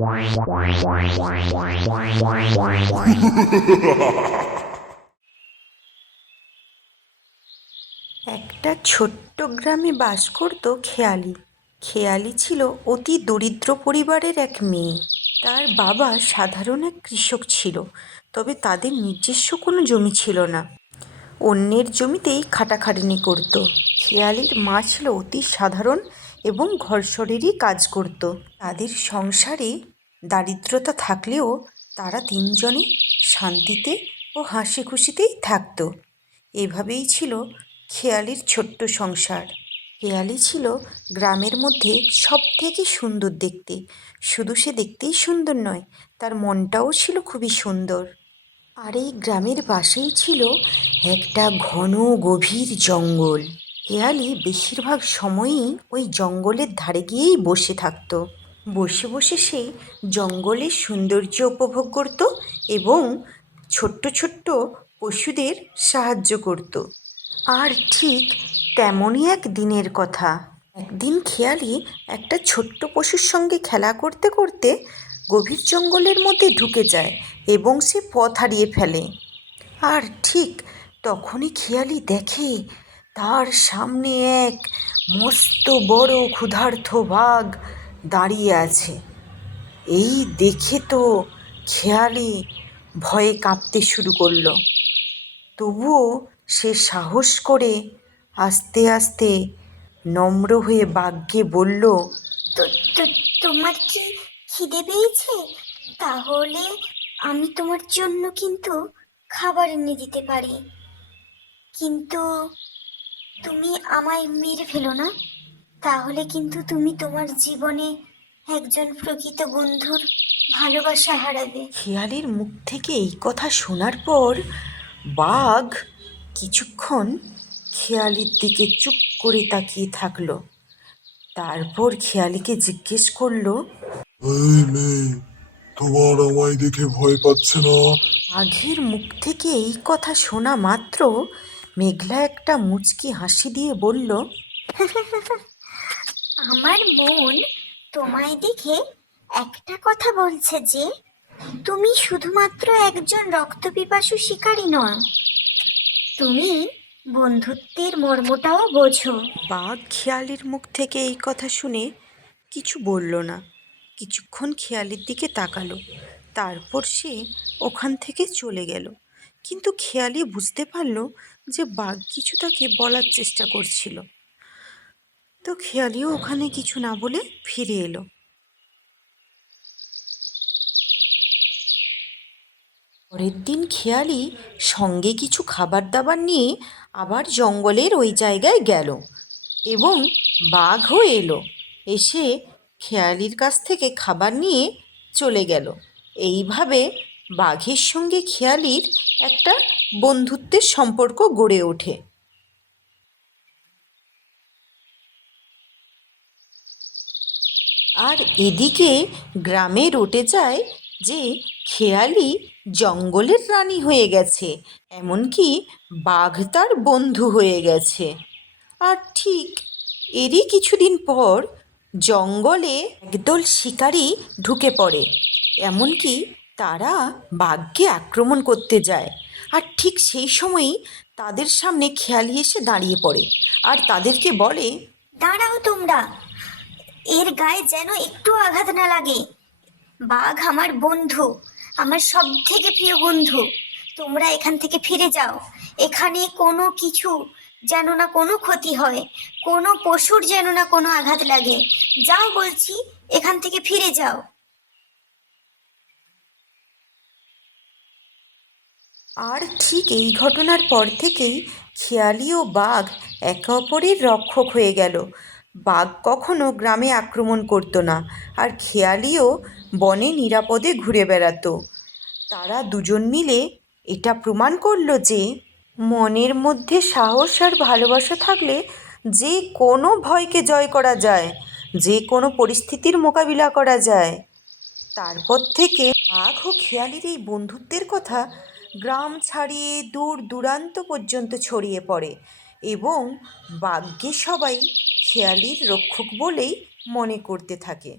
একটা ছোট্ট গ্রামে বাস করত খেয়ালি। খেয়ালি ছিল অতি দরিদ্র পরিবারের এক মেয়ে। তার বাবা সাধারণ এক কৃষক ছিল, তবে তাদের নিজস্ব কোনো জমি ছিল না। অন্যের জমিতেই খাটাখাটনি করত। খেয়ালির মা ছিল অতি সাধারণ এবং ঘরসরেরই কাজ করত। তাদের সংসারে দারিদ্রতা থাকলেও তারা তিনজনে শান্তিতে ও হাসি খুশিতেই থাকতো। এভাবেই ছিল খেয়ালির ছোট্ট সংসার। খেয়ালি ছিল গ্রামের মধ্যে সব থেকে সুন্দর দেখতে। শুধু সে দেখতেই সুন্দর নয়, তার মনটাও ছিল খুবই সুন্দর। আর এই গ্রামের পাশেই ছিল একটা ঘন গভীর জঙ্গল। হেয়ালি বেশিরভাগ সময়ই ওই জঙ্গলের ধারে গিয়েই বসে থাকতো। বসে বসে সে জঙ্গলের সৌন্দর্য উপভোগ করত এবং ছোট্ট ছোট্ট পশুদের সাহায্য করত। আর ঠিক তেমনই এক দিনের কথা। একদিন খেয়ালি একটা ছোট্ট পশুর সঙ্গে খেলা করতে করতে গভীর জঙ্গলের মধ্যে ঢুকে যায় এবং সে পথ হারিয়ে ফেলে। আর ঠিক তখনই খেয়ালি দেখে তার সামনে এক মস্ত বড় ক্ষুধার্ত বাঘ দাঁড়িয়ে আছে। এই দেখে তো খেয়ালি ভয়ে কাঁপতে শুরু করল। তবুও সে সাহস করে আস্তে আস্তে নম্র হয়ে বাঘকে বলল তোমার কি খিদে পেয়েছে? তাহলে আমি তোমার জন্য কিন্তু খাবার এনে দিতে পারি। কিন্তু তুমি আমায় মেরে ফেলো না? তাহলে কিন্তু তুমি তোমার জীবনে একজন প্রকৃত বন্ধুর ভালোবাসা হারাবে। খেয়ালির মুখ থেকে এই কথা শোনার পর বাঘ কিছুক্ষণ খেয়ালির দিকে চুপ করে তাকিয়ে থাকল। তারপর খেয়ালিকে জিজ্ঞেস করল এই মেয়ে তোমার আমায় দেখে ভয় পাচ্ছে না? বাঘের মুখ থেকে এই কথা শোনা মাত্র মেঘলা একটা মুচকি হাসি দিয়ে বলল আমার মন তোমায় দেখে একটা কথা বলছে যে তুমি শুধুমাত্র একজন রক্তপিপাসু শিকারী নয় তুমি বন্ধুত্বের মর্মটাও বোঝো। বাঘ খেয়ালির মুখ থেকে এই কথা শুনে কিছু বলল না। কিছুক্ষণ খেয়ালির দিকে তাকালো। তারপর সে ওখান থেকে চলে গেল। কিন্তু খেয়ালি বুঝতে পারল যে বাঘ কিছু তাকে বলার চেষ্টা করছিল। তো খেয়ালিও ওখানে কিছু না বলে ফিরে এলো। পরের দিন খেয়ালি সঙ্গে কিছু খাবার দাবার নিয়ে আবার জঙ্গলের ওই জায়গায় গেল এবং বাঘও এলো। এসে খেয়ালির কাছ থেকে খাবার নিয়ে চলে গেল। এইভাবে বাঘের সঙ্গে খেয়ালির একটা বন্ধুত্বের সম্পর্ক গড়ে ওঠে। আর এদিকে গ্রামে রটে যায় যে খেয়ালি জঙ্গলের রানী হয়ে গেছে, এমনকি বাঘ তার বন্ধু হয়ে গেছে। আর ঠিক এরই কিছুদিন পর জঙ্গলে একদল শিকারী ঢুকে পড়ে, এমনকি তারা বাঘকে আক্রমণ করতে যায়। আর ঠিক সেই সময়ই তাদের সামনে খেয়ালি এসে দাঁড়িয়ে পড়ে আর তাদেরকে বলে, দাঁড়াও তোমরা। এর গায়ে যেন একটু আঘাত না লাগে। বাঘ আমার বন্ধু, আমার সব থেকে প্রিয় বন্ধু। তোমরা এখান থেকে ফিরে যাও। এখানে কোনো কিছু যেন না কোনো ক্ষতি হয়, কোনো পশুর যেন না কোনো আঘাত লাগে। যাও বলছি, এখান থেকে ফিরে যাও। আর ঠিক এই ঘটনার পর থেকেই খেয়ালি ও বাঘ একে অপরের রক্ষক হয়ে গেল। বাঘ কখনো গ্রামে আক্রমণ করতো না আর খেয়ালিও বনে নিরাপদে ঘুরে বেড়াতো। তারা দুজন মিলে এটা প্রমাণ করল যে মনের মধ্যে সাহস আর ভালোবাসা থাকলে যে কোনো ভয়কে জয় করা যায়, যে কোনো পরিস্থিতির মোকাবিলা করা যায়। তারপর থেকে বাঘ ও খেয়ালির এই বন্ধুত্বের কথা গ্রাম ছাড়িয়ে দূর দূরান্ত পর্যন্ত ছড়িয়ে পড়ে এবং বাঘকে সবাই খেয়ালির রক্ষক বলেই মনে করতে থাকে।